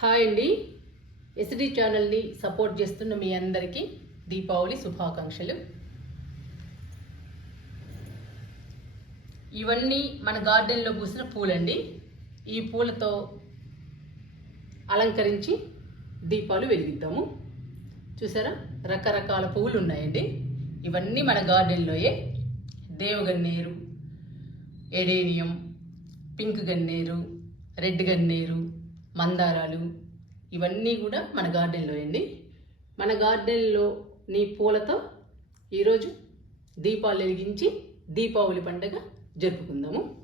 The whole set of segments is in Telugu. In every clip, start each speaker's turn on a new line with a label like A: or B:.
A: హాయ్ అండి. ఎస్డి ఛానల్ని సపోర్ట్ చేస్తున్న మీ అందరికీ దీపావళి శుభాకాంక్షలు. ఇవన్నీ మన గార్డెన్లో పూసిన పూలండి. ఈ పూలతో అలంకరించి దీపాలు వెలిగిద్దాము. చూసారా? రకరకాల పువ్వులు ఉన్నాయండి. ఇవన్నీ మన గార్డెన్లోయే. దేవగన్నేరు ఎడేనియం పింక్ గన్నేరు రెడ్ గన్నేరు మందారాలు ఇవన్నీ కూడా మన గార్డెన్లో అండి. మన గార్డెన్లో నీ పూలతో ఈరోజు దీపాలు వెలిగించి దీపావళి పండుగ జరుపుకుందాము.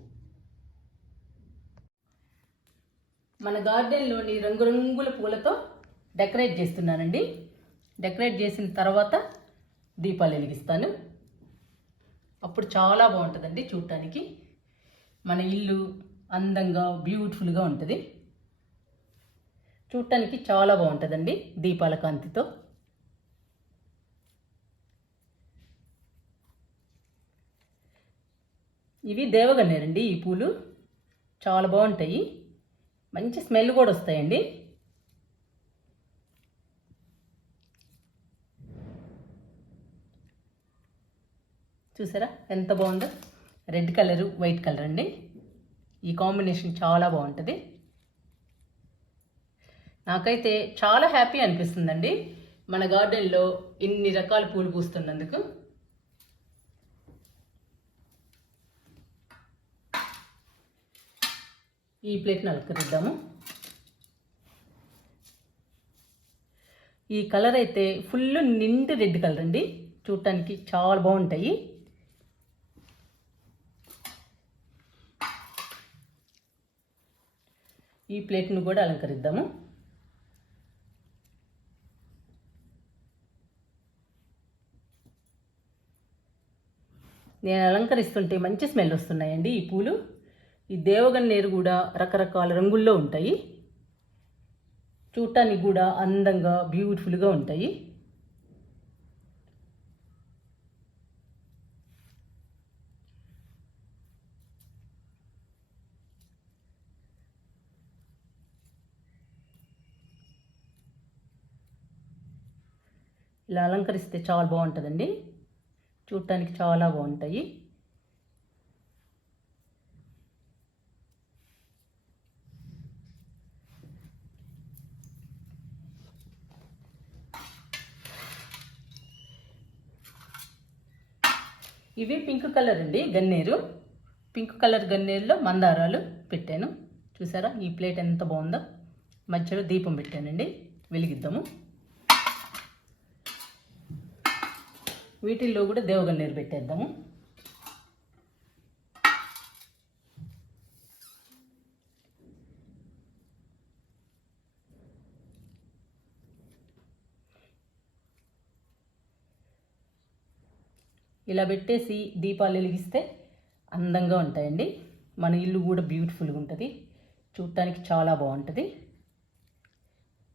A: మన గార్డెన్లోని రంగురంగుల పూలతో డెకరేట్ చేస్తున్నానండి. డెకరేట్ చేసిన తర్వాత దీపాలు వెలిగిస్తాను. అప్పుడు చాలా బాగుంటుందండి చూడటానికి. మన ఇల్లు అందంగా బ్యూటిఫుల్గా ఉంటుంది. చూడటానికి చాలా బాగుంటుందండి దీపాల కాంతితో. ఇవి దేవగన్నేరండి ఈ పూలు. చాలా బాగుంటాయి. మంచి స్మెల్ కూడా వస్తాయండి. చూసారా ఎంత బాగుందో? రెడ్ కలరు వైట్ కలర్ అండి. ఈ కాంబినేషన్ చాలా బాగుంటుంది. నాకైతే చాలా హ్యాపీ అనిపిస్తుందండి. మన గార్డెన్లో ఇన్ని రకాల పూలు పూస్తున్నందుకు. ఈ ప్లేట్ని అలంకరిద్దాము. ఈ కలర్ అయితే ఫుల్ నిండు రెడ్ కలర్ అండి. చూడటానికి చాలా బాగుంటాయి. ఈ ప్లేట్ను కూడా అలంకరిద్దాము. నేను అలంకరిస్తుంటే మంచి స్మెల్ వస్తున్నాయండి ఈ పూలు. ఈ దేవగన్నేరు కూడా రకరకాల రంగుల్లో ఉంటాయి. చూడటానికి కూడా అందంగా బ్యూటిఫుల్గా ఉంటాయి. ఇలా అలంకరిస్తే చాలా బాగుంటుందండి. చూడటానికి చాలా బాగుంటాయి. ఇవి పింక్ కలర్ అండి గన్నేరు. పింక్ కలర్ గన్నేరులో మందారాలు పెట్టాను. చూసారా? ఈ ప్లేట్ ఎంత బాగుందో? మధ్యలో దీపం పెట్టానండి. వెలిగిద్దాము. వీటిల్లో కూడా దేవగన్నేరు పెట్టేద్దాము. ఇలా పెట్టేసి దీపాలు వెలిగిస్తే అందంగా ఉంటాయండి. మన ఇల్లు కూడా బ్యూటిఫుల్గా ఉంటుంది. చూడటానికి చాలా బాగుంటుంది.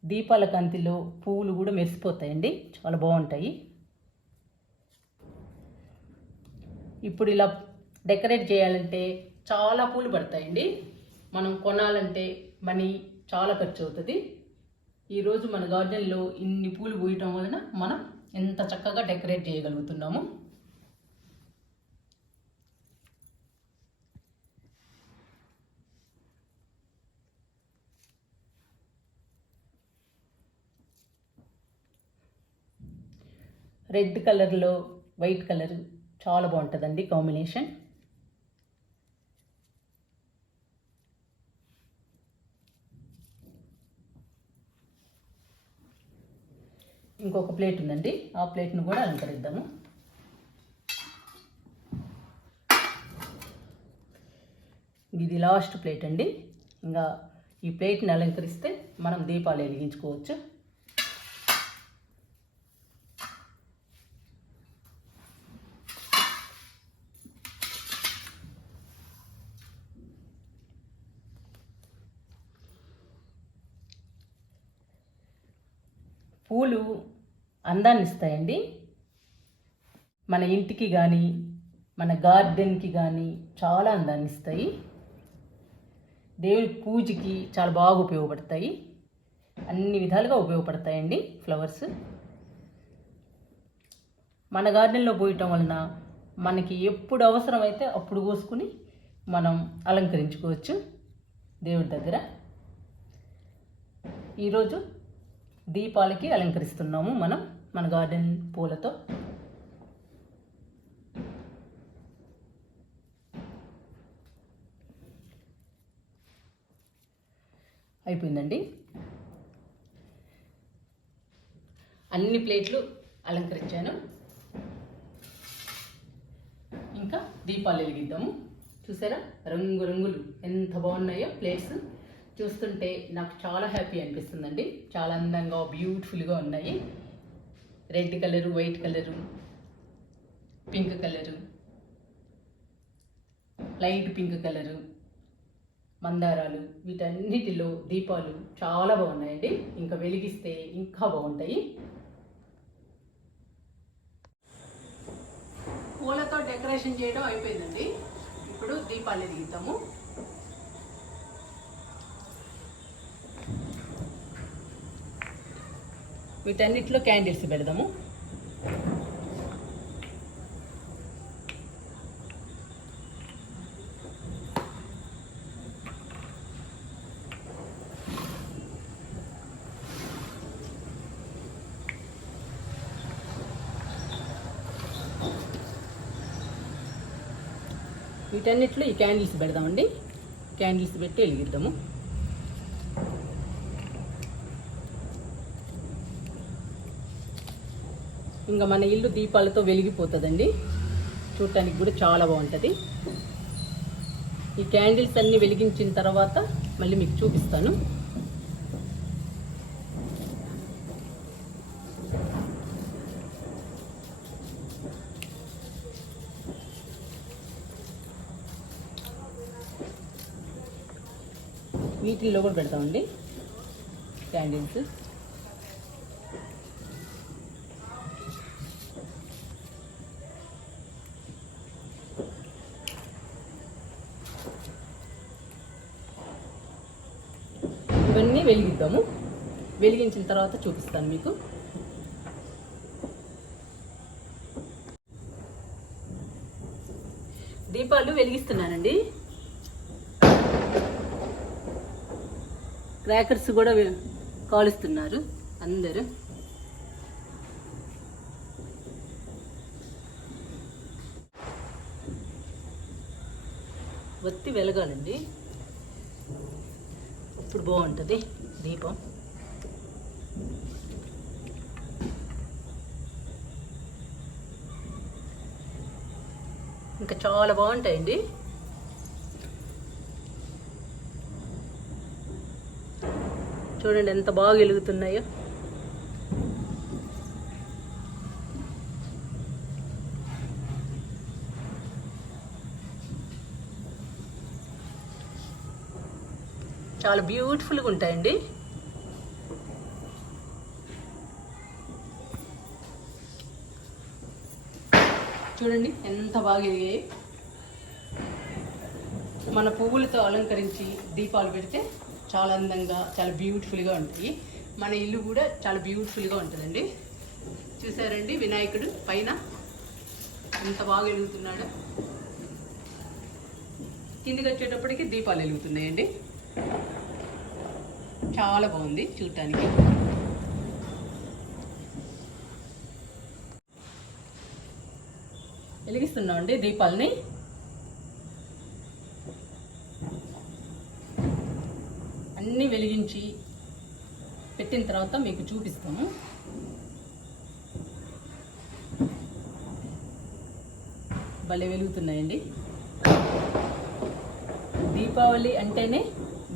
A: దీపాల కాంతిలో పువ్వులు కూడా మెరిసిపోతాయండి. చాలా బాగుంటాయి. ఇప్పుడు ఇలా డెకరేట్ చేయాలంటే చాలా పూలు పడతాయండి. మనం కొనాలంటే మనీ చాలా ఖర్చు అవుతుంది. ఈరోజు మన గార్డెన్లో ఇన్ని పూలు పూయటం వలన మనం ఎంత చక్కగా డెకరేట్ చేయగలుగుతున్నాము. రెడ్ కలర్లో వైట్ కలర్ చాలా బాగుంటుందండి కాంబినేషన్. ఇంకొక ప్లేట్ ఉందండి. ఆ ప్లేట్ను కూడా అలంకరిద్దాము. ఇది లాస్ట్ ప్లేట్ అండి. ఇంకా ఈ ప్లేట్ని అలంకరిస్తే మనం దీపాలు వెలిగించుకోవచ్చు. పూలు అందాన్ని ఇస్తాయండి మన ఇంటికి కానీ మన గార్డెన్కి కానీ చాలా అందాన్ని ఇస్తాయి దేవుడి పూజకి చాలా బాగా ఉపయోగపడతాయి. అన్ని విధాలుగా ఉపయోగపడతాయండి ఫ్లవర్స్. మన గార్డెన్లో పోయటం వలన మనకి ఎప్పుడు అవసరమైతే అప్పుడు కోసుకుని మనం అలంకరించుకోవచ్చు దేవుడి దగ్గర. ఈరోజు దీపాలకి అలంకరిస్తున్నాము మనం మన గార్డెన్ పూలతో. అయిపోయిందండి. అన్ని ప్లేట్లు అలంకరించాను. ఇంకా దీపాలు వెలిగిద్దాము. చూసారా? రంగు రంగులు ఎంత బాగున్నాయో ప్లేట్స్. చూస్తుంటే నాకు చాలా హ్యాపీ అనిపిస్తుందండి. చాలా అందంగా బ్యూటిఫుల్గా ఉన్నాయి. Red colour white colour pink colour light pink colour మందారాలు వీటన్నిటిలో దీపాలు చాలా బాగున్నాయండి. ఇంకా వెలిగిస్తే ఇంకా బాగుంటాయి. పూలతో డెకరేషన్ చేయడం అయిపోయిందండి. ఇప్పుడు దీపాలు వెలిగిద్దాము. వీటన్నిటిలో క్యాండిల్స్ పెడదాము. వీటన్నిటిలో ఈ క్యాండిల్స్ పెడదామండి. క్యాండిల్స్ పెట్టి వెలిగిద్దాము. ఇంకా మన ఇల్లు దీపాలతో వెలిగిపోతుందండి. చూడటానికి కూడా చాలా బాగుంటుంది. ఈ క్యాండిల్స్ అన్ని వెలిగించిన తర్వాత మళ్ళీ మీకు చూపిస్తాను. వీటిల్లో కూడా పెడతామండి క్యాండిల్స్ ఇవన్నీ వెలిగిద్దాము వెలిగించిన తర్వాత చూపిస్తాను మీకు. దీపాలు వెలిగిస్తున్నానండి. క్రాకర్స్ కూడా కాలుస్తున్నారు అందరూ. ఒత్తి వెలగాలండి. ఇప్పుడు బాగుంటుంది. దీపం ఇంకా చాలా బాగుంటాయండి. చూడండి ఎంత బాగా వెలుగుతున్నాయో. చాలా బ్యూటిఫుల్గా ఉంటాయండి. చూడండి ఎంత బాగా ఎదిగాయి. మన పువ్వులతో అలంకరించి దీపాలు పెడితే చాలా అందంగా చాలా బ్యూటిఫుల్గా ఉంటాయి. మన ఇల్లు కూడా చాలా బ్యూటిఫుల్గా ఉంటుందండి. చూసారండి వినాయకుడు పైన ఎంత బాగా వెలుగుతున్నాడు కిందికి వచ్చేటప్పటికి దీపాలు వెలుగుతున్నాయండి. చాలా బాగుంది చూడటానికి. వెలిగిస్తున్నామండి దీపాలని. అన్నీ వెలిగించి పెట్టిన తర్వాత మీకు చూపిస్తాము. భలే వెలుగుతున్నాయండి. దీపావళి అంటేనే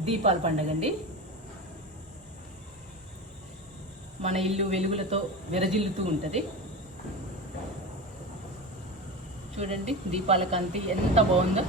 A: దీపాల పండగ అండి మన ఇల్లు వెలుగులతో విరజిల్లుతూ ఉంటుంది. చూడండి దీపాల కాంతి ఎంత బాగుందో.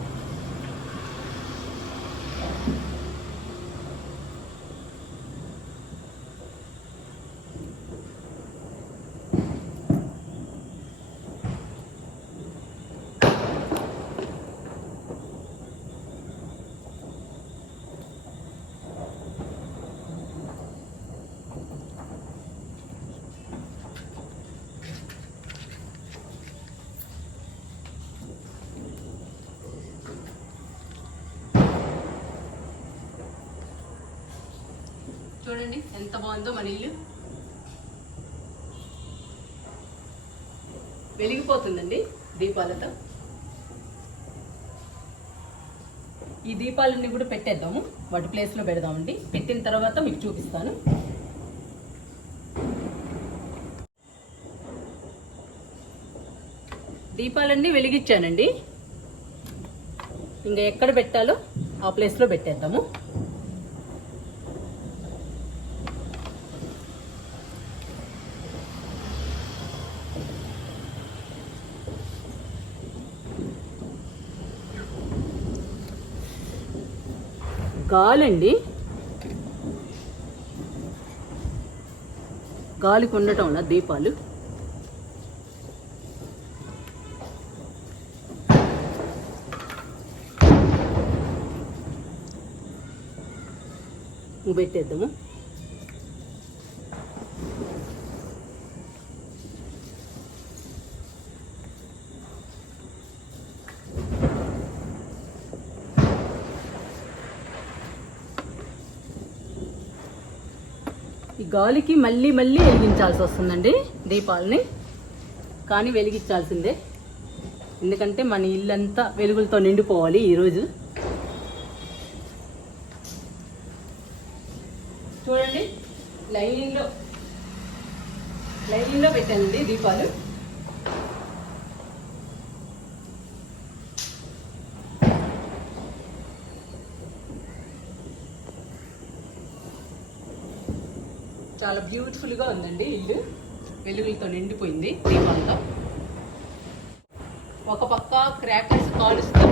A: చూడండి ఎంత బాగుందో మన ఇల్లు. వెలిగిపోతుందండి దీపాలతో. ఈ దీపాలన్నీ కూడా పెట్టేద్దాము. వాటి ప్లేస్లో పెడదామండి. పెట్టిన తర్వాత మీకు చూపిస్తాను. దీపాలన్నీ వెలిగించానండి. ఇంకా ఎక్కడ పెట్టాలో ఆ ప్లేస్లో పెట్టేద్దాము. గాలండి. గాలికి ఉండటం వల్ల దీపాలు. పెట్టేద్దాము. గాలికి మళ్ళీ మళ్ళీ వెలిగించాల్సి వస్తుందండి దీపాలని. కానీ వెలిగించాల్సిందే. ఎందుకంటే మన ఇల్లంతా వెలుగులతో నిండిపోవాలి ఈరోజు. చూడండి లైనింగ్లో లైనింగ్లో పెట్టానండి దీపాలు. చాలా బ్యూటిఫుల్గా ఉందండి ఇల్లు. వెలుగులతో నిండిపోయింది దీపాలతో ఒక పక్క క్రాకర్స్ కాలుస్తూ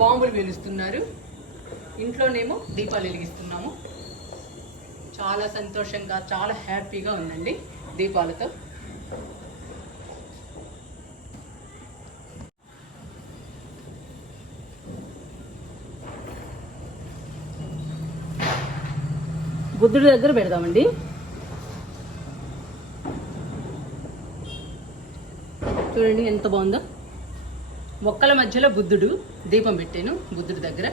A: బాంబులు వెలుస్తున్నారు ఇంట్లోనేమో దీపాలు వెలిగిస్తున్నాము. చాలా సంతోషంగా చాలా హ్యాపీగా ఉందండి దీపాలతో. బుద్ధుడి దగ్గర పెడదామండి. చూడండి ఎంత బాగుందో. మొక్కల మధ్యలో బుద్ధుడు దీపం పెట్టాను బుద్ధుడి దగ్గర.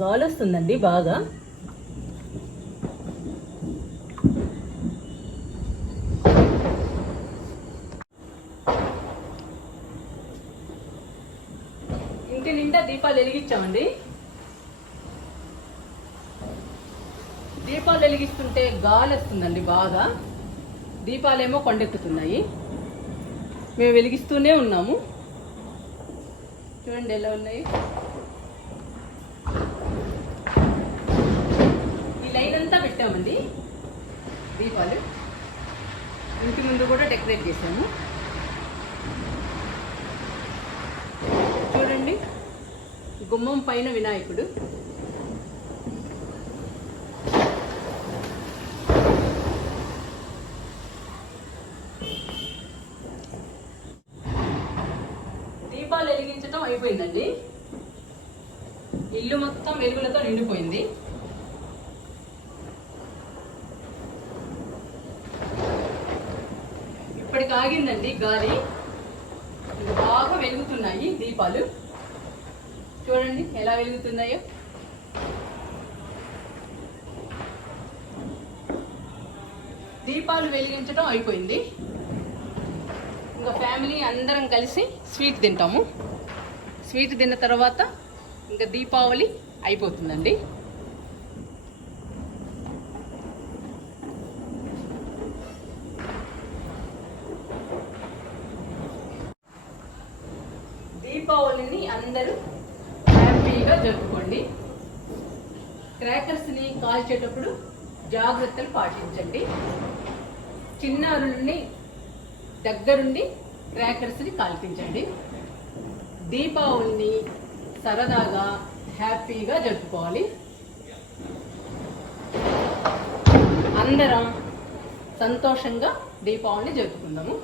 A: గాలి వస్తుందండి బాగా ఇంటి నిండా దీపాలు వెలిగించామండి దీపాలు వెలిగిస్తుంటే గాలి వస్తుందండి బాగా. దీపాలేమో కొండెక్కుతున్నాయి. మేము వెలిగిస్తూనే ఉన్నాము. చూడండి ఎలా ఉన్నాయి. ఈ లైన్ అంతా పెట్టామండి దీపాలు. ఇంటి ముందు కూడా డెకరేట్ చేసాము చూడండి గుమ్మం పైన వినాయకుడు దీపాలు వెలిగించడం అయిపోయిందండి. ఇల్లు మొత్తం వెలుగులతో నిండిపోయింది. ఇప్పటికి ఆగిందండి గాలి. బాగా వెలుగుతున్నాయి దీపాలు. చూడండి ఎలా వెలుగుతున్నాయో. దీపాలు వెలిగించడం అయిపోయింది. ఇంకా ఫ్యామిలీ అందరం కలిసి స్వీట్ తింటాము. స్వీట్ తిన్న తర్వాత ఇంకా దీపావళి అయిపోతుందండి. దీపావళిని అందరూ హ్యాపీగా జరుపుకోండి. క్రాకర్స్ని కాల్చేటప్పుడు జాగ్రత్తలు పాటించండి. చిన్నారుల్ని దగ్గరుండి క్రాకర్స్ని కాల్పించండి. దీపావళిని సరదాగా హ్యాపీగా జరుపుకోవాలి. అందరం సంతోషంగా దీపావళిని జరుపుకుందాము.